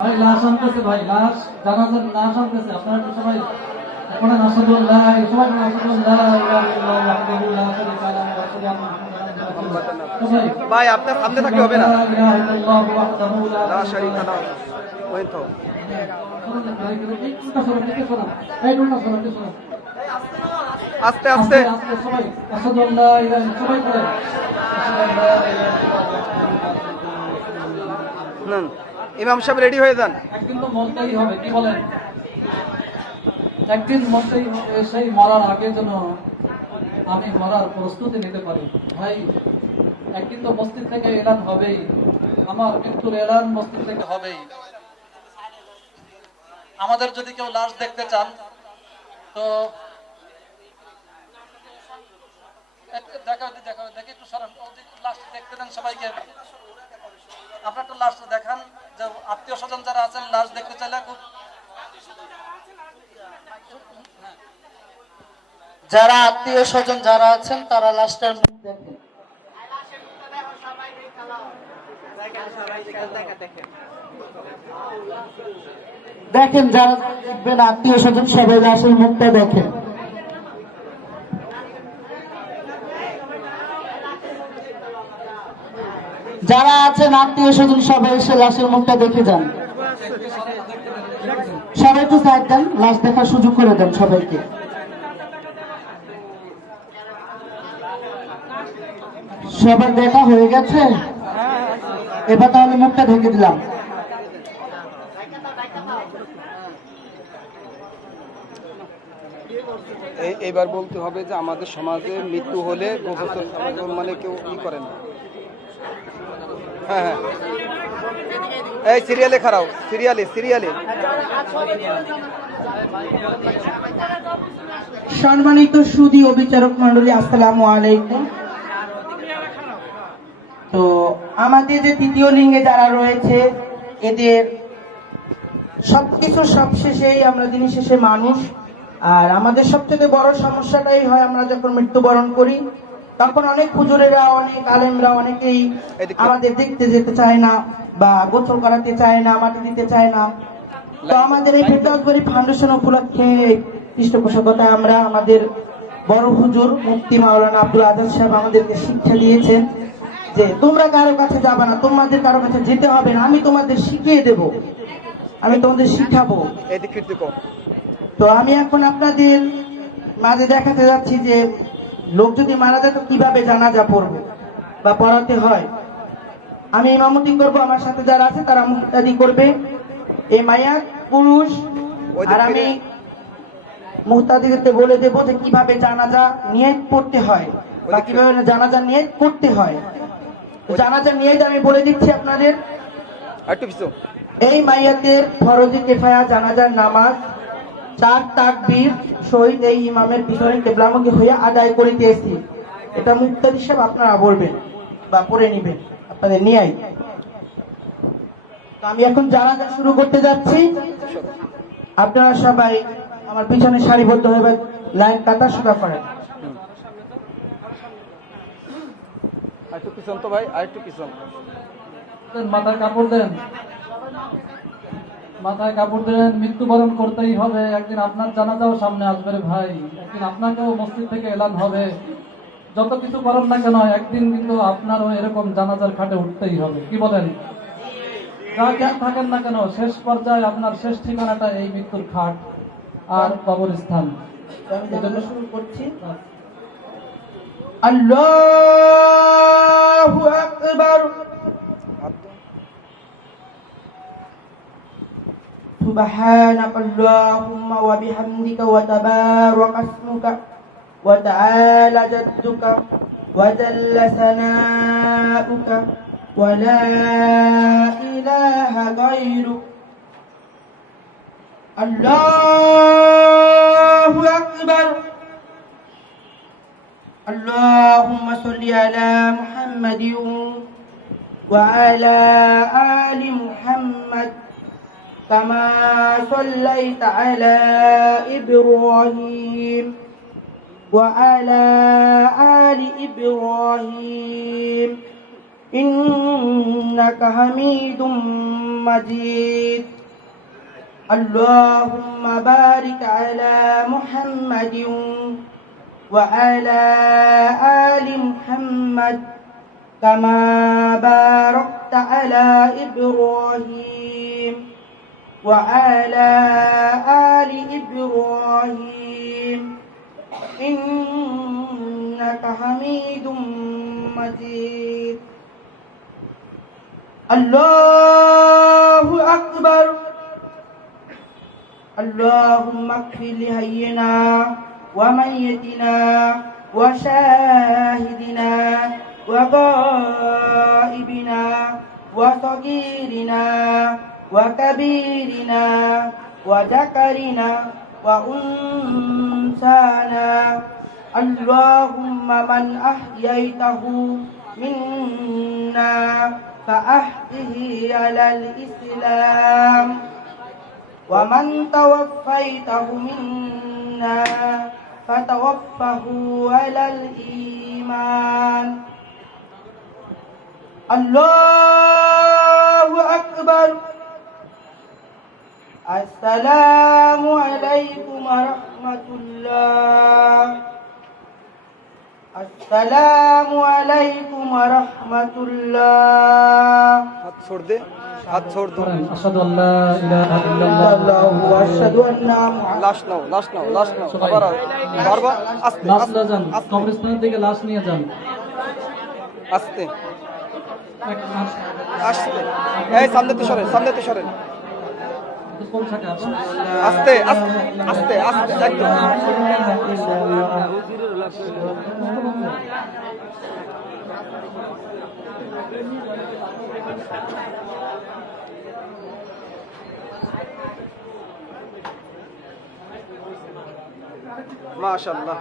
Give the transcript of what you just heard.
ভাই লাশ আনতেছে, ভাই লাশ জানাজার লাশ আনতেছে। আপনারা তো সবাই পড়েন আসাদুল্লাহ, সবাই পড়েন আসাদুল্লাহ ইলাহা ইল্লাল্লাহ ওয়াহদাহু লা শারীকা লাহু ওয়া আশহাদু আন্না মুহাম্মাদান রাসূলুল্লাহ। ভাই আপনার সামনে থাকলে হবে না। লা ইলাহা ইল্লাল্লাহ ওয়াহদাহু লা লা শারীকা শারীকা লাহু ওই তো আস্তে আস্তে সবাই আসাদুল্লাহ ইলাহা সবাই পড়েন আসাদুল্লাহ হুম, ইমাম সাহেব রেডি হয়ে যান। একদিন তো মরতেই হবে, কি বলেন? একদিন মরতেই হবে। সেই মরার আগে যেন আমি মরার প্রস্তুতি নিতে পারি। ভাই একদিন তো মসজিদ থেকে এলান হবেই, আমার মৃত্যুর এলান মসজিদ থেকে হবেই। আমাদের যদি কেউ লাশ দেখতে চান তো দেখি একটু সরান, লাশ দেখতে দেন সবাইকে। আপনার একটু লাশ দেখান, যে আত্মীয় স্বজন যারা আছেন লাশ দেখতে চাইলে খুব, যারা আত্মীয় স্বজন যারা আছেন তারা লাশটার মুখ দেখেন। দেখেন যারা দেখবেন আত্মীয় স্বজন সবাই লাশের মুখটা দেখেন। যারা আছেন আত্মীয় স্বজন সবাই এসে লাশের মুখটা দেখে যান। সবাই একটু সাইড দেন, লাশ দেখার সুযোগ করে দেন সবাইকে। সবার দেখা হয়ে গেছে, এবার তাহলে মুখটা ঢেকে দিলাম। এইবার বলতে হবে যে আমাদের সমাজে মৃত্যু হলে মানে কেউ ই করেন না। হ্যাঁ হ্যাঁ, এই সিরিয়ালে খারাও, সিরিয়ালে। সম্মানিত সুধী ও বিচারক মন্ডলী, আসসালামু আলাইকুম। তো আমাদের যে তৃতীয় লিঙ্গে যারা রয়েছে এদের সবকিছু সবশেষেই আমরা দিন শেষে মানুষ। আর আমাদের সবচেয়ে বড় সমস্যাটাই হয় আমরা যখন মৃত্যুবরণ করি তখন অনেক হুজুরেরা, অনেক আলেমরা অনেকেই আমাদের দেখতে যেতে চায় না বা গোসল করাতে চায় না, মাটি দিতে চায় না। তো আমাদের এই ফেরদাউসবাড়ি ফাউন্ডেশন উপলক্ষে পৃষ্ঠপোষকতায় আমরা আমাদের বড় হুজুর মুফতি মাওলানা আব্দুল আজাদ সাহেব আমাদেরকে শিক্ষা দিয়েছেন যে তোমরা কারো কাছে যাবে না, তোমাদের কারো কাছে যেতে হবে না, আমি তোমাদের শিখিয়ে দেব, আমি তোমাদের শিখাবো। তো আমি এখন আপনাদের মাঝে দেখাতে যাচ্ছি যে লোক যদি মারা যায় তো কিভাবে জানাজা পড়বে বা পড়াতে হয়। আমি ইমামতি করব, আমার সাথে যারা আছে তারা মুক্তাদি করবে। এই মায়াত পুরুষ আর আমি মুক্তাদিদেরকে বলে দেবো যে কিভাবে জানাজা নিয়ত পড়তে হয় বা কিভাবে জানাজা নিয়ত করতে হয়। জানাজা নিয়ত আমি বলে দিচ্ছি আপনাদের। এই মাইয়াতের ফরজে কিফায়া জানাজার নামাজ 4 তাকবীর শহীদ এই ইমামের পিছনে কিবলামুখী হয়ে আদায় করিতেছি। এটা মুক্তাদি সাহেব আপনারা বলবেন বা পড়ে নেবেন আপনাদের নিয়াই। তো আমি এখন জানাজা শুরু করতে যাচ্ছি, আপনারা সবাই আমার পিছনে সারিবদ্ধ হয়ে লাইন কাটা শুরু করেন। আরেকটু পিছন তো ভাই, আরেকটু পিছন। মাথায় কাপড় দেন, মাথায় কাপড় দেন। মৃত্যুবরণ করতেই হবে, একদিন আপনার জানাজাও সামনে আসবে রে ভাই, একদিন আপনাকেও মসজিদ থেকে এলান হবে। যত কিছু করেন না কেন একদিন কিন্তু আপনারও এরকম জানাজার খাটে উঠতেই হবে, কি বলেন? যা জ্ঞান থাকেন না কেন শেষ পর্যায়ে আপনার শেষ ঠিকানাটা এই মৃত্যুর খাট আর কবরস্থান। আমি শুরু করছি। আল্লাহু আকবার। سبحانك اللهم وبحمدك وتبارك اسمك وتعالى جدك وجل ثناؤك ولا إله غيرك. الله أكبر. اللهم صل على محمد وعلى آل محمد كما صليت على إبراهيم وعلى آل إبراهيم إنك حميد مجيد اللهم بارك على محمد وعلى آل محمد كما باركت على إبراهيم وعلى آل إبراهيم إنك حميد مجيد الله أكبر اللهم اغفر لحينا وميتنا وشاهدنا وغائبنا وصغيرنا وكبيرنا وذكرنا وأنثانا اللهم من أحييته منا فأحيه على الإسلام ومن توفيته منا فتوفه على الإيمان الله أكبر السلام عليكم ورحمة الله السلام عليكم ورحمة الله হাত ছোড় দে, হাত ছোড় দে। করেন আশহাদু আল্লা ইলাহা ইল্লাল্লাহ الله وأشهد أن محمدا লাশ নাও, লাশ নাও, লাশ নাও। সবাই। আবার বারবা আস্তে লাশ আস্তে নিয়ে যান, আস্তে কবরস্থানের দিকে লাশ নিয়ে যান। আস্তে এক লাশ আস্তে। এই সামনেতে সরেন, সামনেতে সরেন। কোন শাখা আপা? আস্তে আস্তে আস্তে আস্তে একদম। মাশাআল্লাহ।